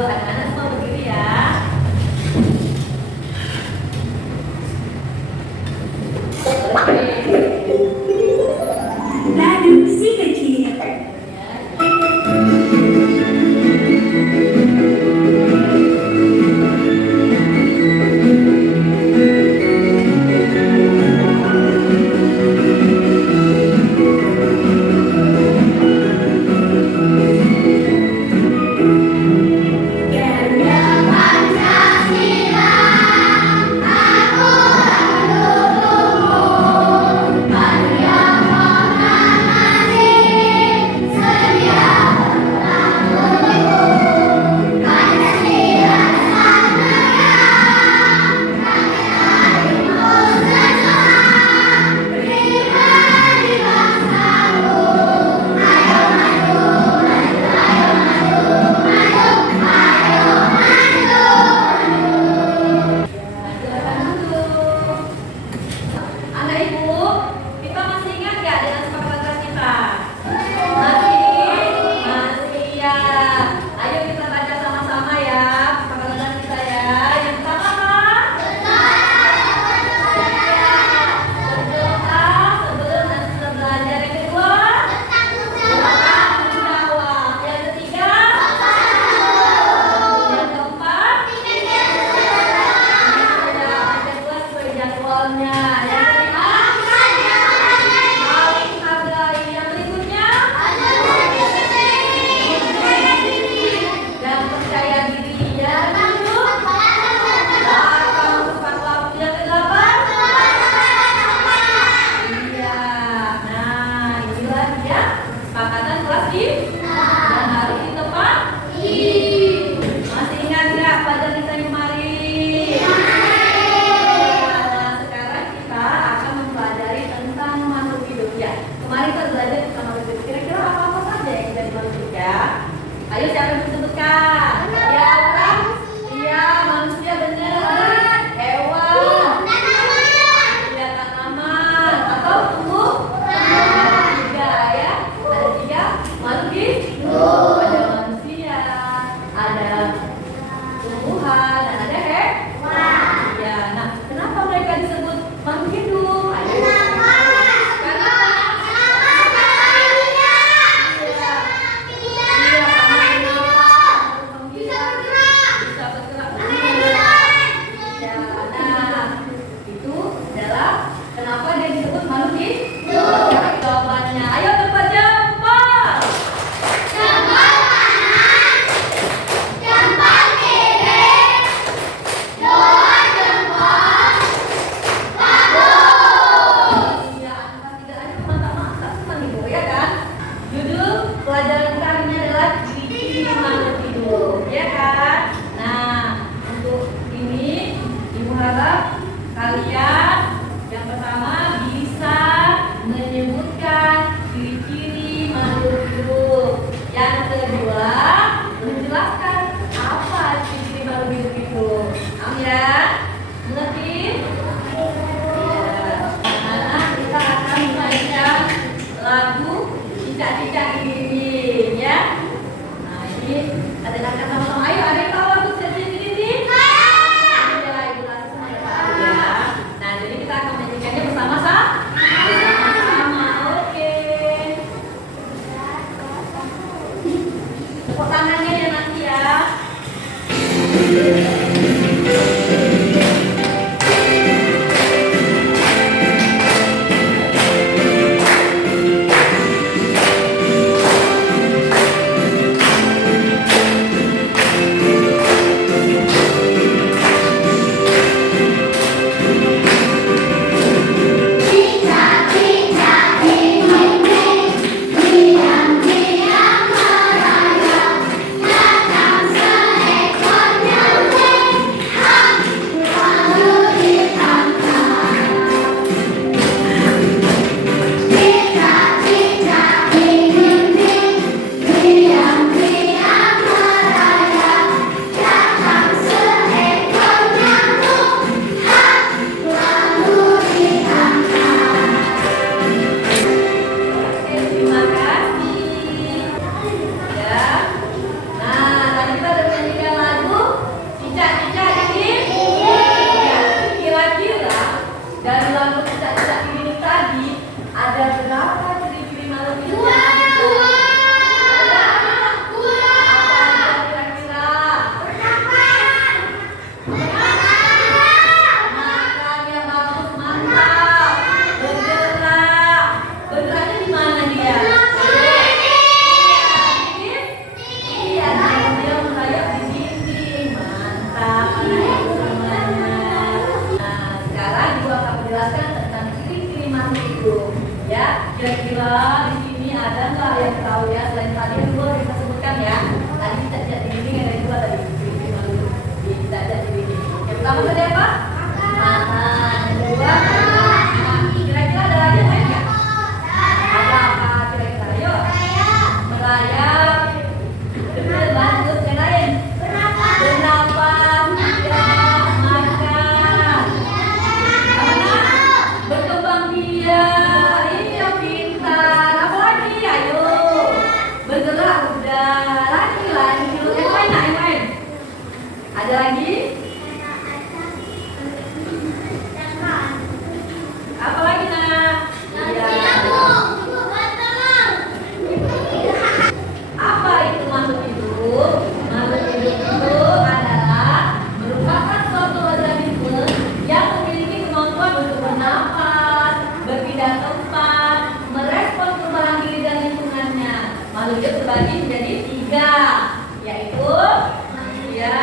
anak-anak semua berdiri ya. Lalu si kecil. Ayo siapa yang disebutkan? Ya orang? Iya, manusia benar. Hewan? Iya, tanaman. Atau tumbuh? Tiga ya. Ada tiga makhluk hidup. Ada manusia, ada tumbuhan, dan ada hewan. Ya, nah kenapa mereka disebut makhluk hidup? Kenapa dia disebut makhluk hidup? Jawabannya, ayo cepat jawab. Jempol kanan, jempol kiri, dua jempol, bagus. Iya, angka 3 aja mantap-mantap senang ibu ya kan? Judul pelajaran kali ini adalah ciri-ciri makhluk hidup, ya kan? Nah, untuk ini ibu harap kalian yang pertama bisa menyebutkan ciri-ciri makhluk hidup. Yang kedua, menjelaskan apa ciri-ciri makhluk hidup itu. Paham ya? Mengerti? Ya. Nah, kita akan mainkan lagu cicak-cicak ini ya. Nah, ini ada akan sama-sama. Ayo, ada yang tahu lagu cicak-cicak ini? Ya, ibu langsung semuanya tahu ya. Nah, jadi kita akan menyanyikannya bersama-sama. Bersama-sama, oke. Tepuk tangannya ya nanti ya. Diam-diam merayap, datang seekor nyamuk. Kira-kira di sini ada nggak yang tahu ya selain tadi yang dua kita sebutkan ya. Tadi tidak jadi ini ada dua tadi. Tidak jadi ini. Yang pertama tadi apa? Makan. Yang kedua kira-kira ada lagi yang lain nggak? Ada apa kira-kira? Yuk. Merayap. Lanjut yang lain. Bernapas. Ya. Makan. Apa? Berkembang biak. Iya pintar. Apa lagi? Ayo. Bergerak udah. Lagi lanjut. Yang lain nak? Yang lain? Ada lagi? Apa lagi nak? Iya. Apa itu makhluk hidup? Makhluk hidup itu adalah merupakan suatu organisme yang memiliki kemampuan untuk bernafas, berpindah tempat, merespon perubahan diri dan lingkungannya. Makhluk hidup terbagi menjadi 3, yaitu manusia,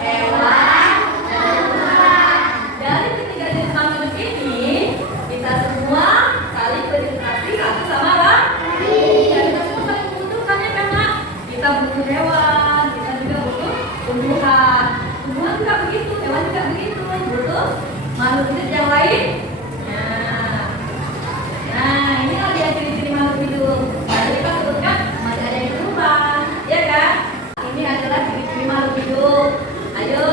hewan, dan tumbuhan. Dari ketiga jenis makhluk hidup ini, kita semua saling berinteraksi satu sama lain. Dan kita semua saling membutuhkan ya karena kita butuh hewan, kita juga butuh tumbuhan. Tumbuhan juga begitu, hewan juga begitu, butuh makhluk hidup yang lain. Nah, ini lagi yang ciri-ciri makhluk hidup. Tadi kita sebutkan masih ada yang berubah, ya kan? Ini adalah ciri-ciri makhluk hidup. Ayo,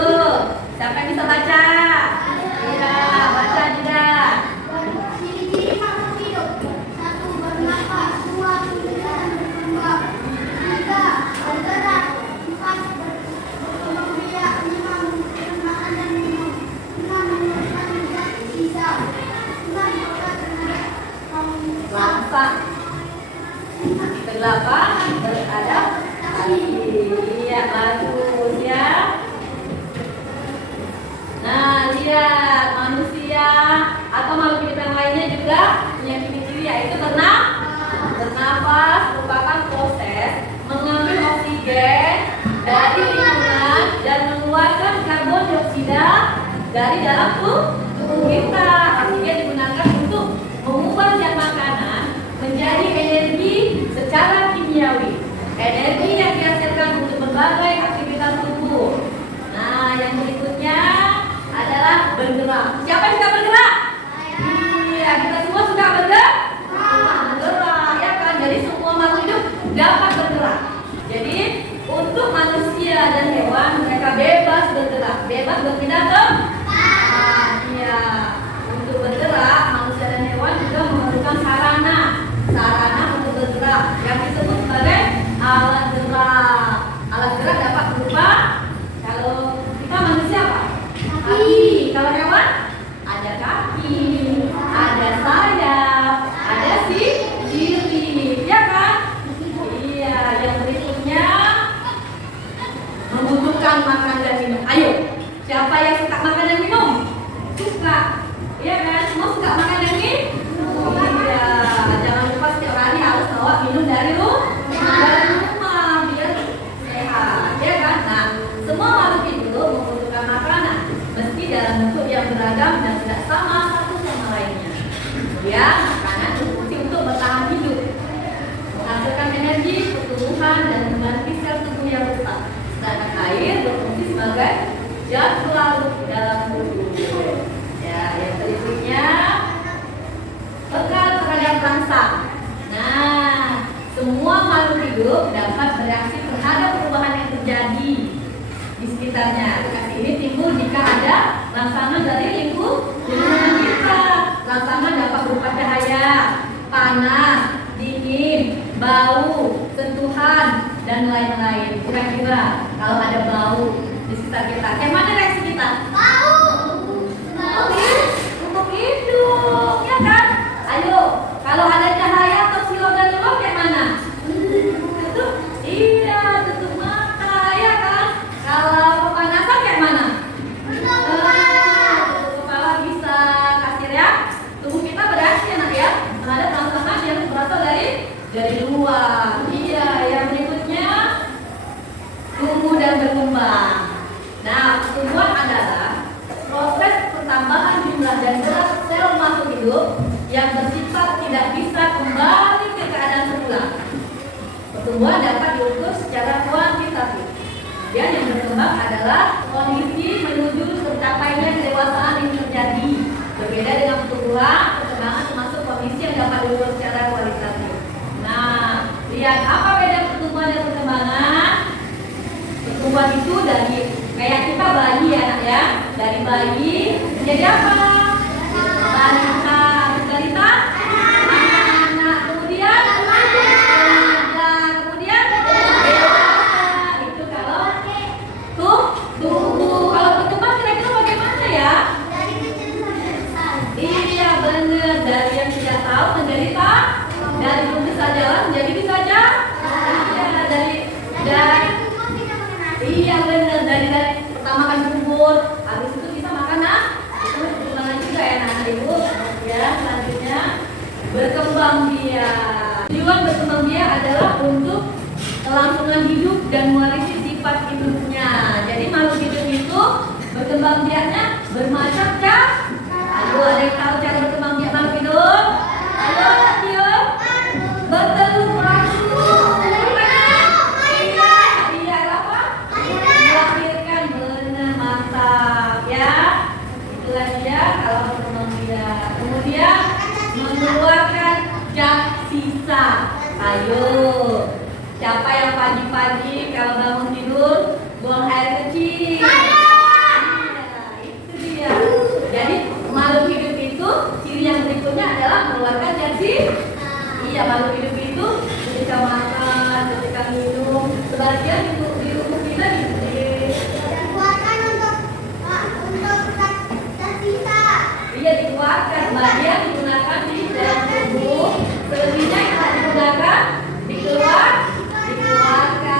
siapa yang bisa baca? Iya, baca juga. Ciri-ciri makhluk hidup. 1. Bernapas. 2. Hidup dan berkembang. 3. Bergerak. 4. Berkembang biak. 5. Makan dan minum. 6. Menyebabkan zat sisa. 6. Berat terhadap Langsang. Ke-8 beradaptasi. Iya, bagus ya. Nah, lihat manusia atau makhluk hidup yang lainnya juga punya ciri-ciri yaitu bernapas merupakan proses mengambil oksigen dari lingkungan dan mengeluarkan karbon dioksida dari dalam tubuh kita. Oksigen digunakan untuk mengubah zat makanan menjadi energi secara kimiawi. Energi yang dihasilkan untuk berbagai aktivitas tubuh. Nah, yang berikutnya adalah bergerak. Siapa yang suka bergerak? Iya, kita semua suka bergerak. Bergerak, ya kan? Jadi semua makhluk hidup dapat bergerak. Jadi untuk manusia dan hewan mereka bebas bergerak, bebas berpindah tempat. Iya, untuk bergerak manusia dan hewan juga memerlukan sarana untuk bergerak yang disebut sebagai alat gerak. Alat gerak dapat berupa kalau kita manusia apa? Kaki. Kalau hewan ada kaki, ada sayap, ada sirip, ya kan? Iya, yang berikutnya membutuhkan makan dan minum. Ayo, siapa yang suka makan dan minum? Suka, iya kan? Semua suka makan dan minum. Iya, jangan lupa setiap hari harus bawa minum dari rumah biar sehat, ya kan? Nah, semua makhluk hidup membutuhkan makanan, meski dalam bentuk yang beragam dan tidak sama satu sama lainnya. Kemudian makanan berfungsi untuk bertahan hidup, menghasilkan energi, pertumbuhan dan membantu sel tubuh yang rusak. Sedangkan air berfungsi sebagai zat pelarut dalam tubuh. Ya, yang berikutnya bekal terhadap rangsang. Nah, semua makhluk hidup dapat bereaksi terhadap perubahan yang terjadi di sekitarnya. Reaksi ini timbul jika ada rangsangan dari lingkungan kita. Rangsangan dapat berupa cahaya, panas, dingin, bau, sentuhan, dan lain-lain. Kira-kira kalau ada bau di sekitar kita, kayak mana reaksi kita? Bau. Untuk hidung, ya kan? Ayo, kalau ada cahaya atau silau dan lubang kayak mana? Tutup, iya, tutup mata, ya kan? Kalau kepanasan kayak mana? Tutup kepala bisa kasih ya. Tubuh kita bereaksi enak ya terhadap rangsangan yang berasal dari luar. Iya, yang berikutnya tumbuh dan berkembang. Nah, pertumbuhan adalah proses pertambahan jumlah dan berat sel makhluk hidup yang bersifat tidak bisa kembali adalah kondisi menuju tercapainya kedewasaan yang terjadi. Berbeda dengan pertumbuhan, perkembangan termasuk kondisi yang dapat diukur secara kualitatif. Nah, lihat apa beda pertumbuhan dan perkembangan? Pertumbuhan itu dari kayak kita bayi ya anak ya, dari bayi menjadi apa? Balita, balita, anak, kemudian remaja, kemudian dewasa. Itu kalau tumbuh. Kalau pertumbuhan kira-kira bagaimana ya? Dari kecil sampai besar. Iya benar, dari yang tidak tahu menjadi tahu, dari belum bisa jalan menjadi bisa jalan. Iya, dari Umur tidak mengenal. iya benar, dari pertama kan kubur, habis itu bisa makan itu perkembangan juga ya anak ibu. Ya selanjutnya berkembang biak. Tujuan berkembang biak adalah untuk kelangsungan hidup dan mewarisi sifat hidupnya. Jadi makhluk hidup itu berkembang biaknya bermacam-macam. Ayo ada yang tahu cara berkembang biak makhluk hidup? Ayo, ayo. Bertelur langsung. Iya apa? Melahirkan, benar, mantap ya. Itulah dia kalau berkembang biak. Kemudian mengeluarkan zat sisa. Ayo, siapa yang pagi-pagi kalau bangun tidur buang air kecil? Iya, itu dia. Jadi makhluk hidup itu ciri yang berikutnya adalah mengeluarkan zat sisa. Iya, makhluk hidup itu ketika makan, ketika minum, sebagian di tubuh kita Keluarkan untuk tersisa. iya dikeluarkan, sebagian digunakan di dalam tubuh, selebihnya yang tak digunakan dikeluarkan.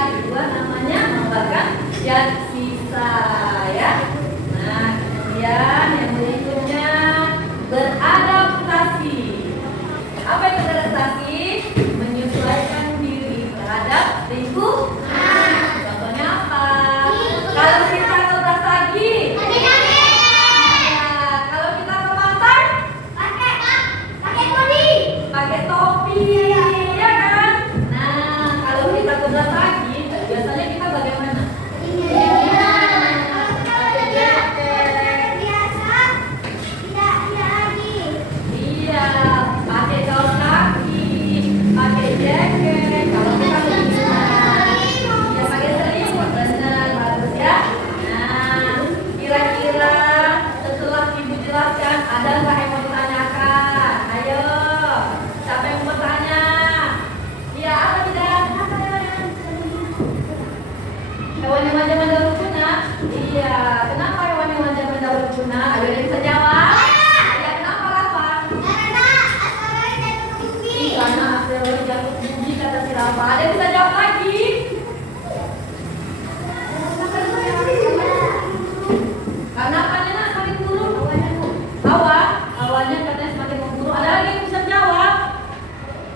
Kedua namanya mengeluarkan zat sisa ya. Nah kemudian yang berikutnya beradaptasi. Apa itu beradaptasi? Menyesuaikan diri terhadap lingkungan. Contohnya apa? Kalau kita ke Brastagi, iya. Kalau kita ke pantai, pakai topi, ya kan? Nah, kalau kita ke Brastagi, biasanya kita bagaimana? Iya, pakai kaos kaki, pakai jaket. Kalau kita ya pakai selimut, benar, bagus ya. Nah, kira-kira setelah ibu jelaskan, ada nggak yang mau ditanyakan? Ayo, siapa yang mau bertanya? Iya, apa tidak? Hewan yang manja-manja berguna? Iya, kenapa hewan yang manja-manja berguna? Ada yang bisa jawab? Iya, kenapa Rafa? Karena asteroid jatuh bumi kata si Rafa. Ada yang bisa jawab lagi? Karena apanya nak semakin turun? Hawanya katanya semakin memburuk. Ada lagi yang bisa jawab?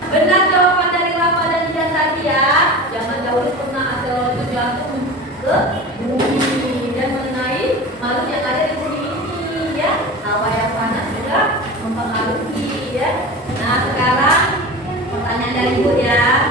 Benar jawaban dari Rafa dan Ijan tadi ya. Zaman dahulu pernah asteroid itu jatuh ke bumi dan mengenai makhluk yang ada di bumi ini ya. Hawa yang panas juga mempengaruhi ya. Nah sekarang pertanyaan dari ibu ya.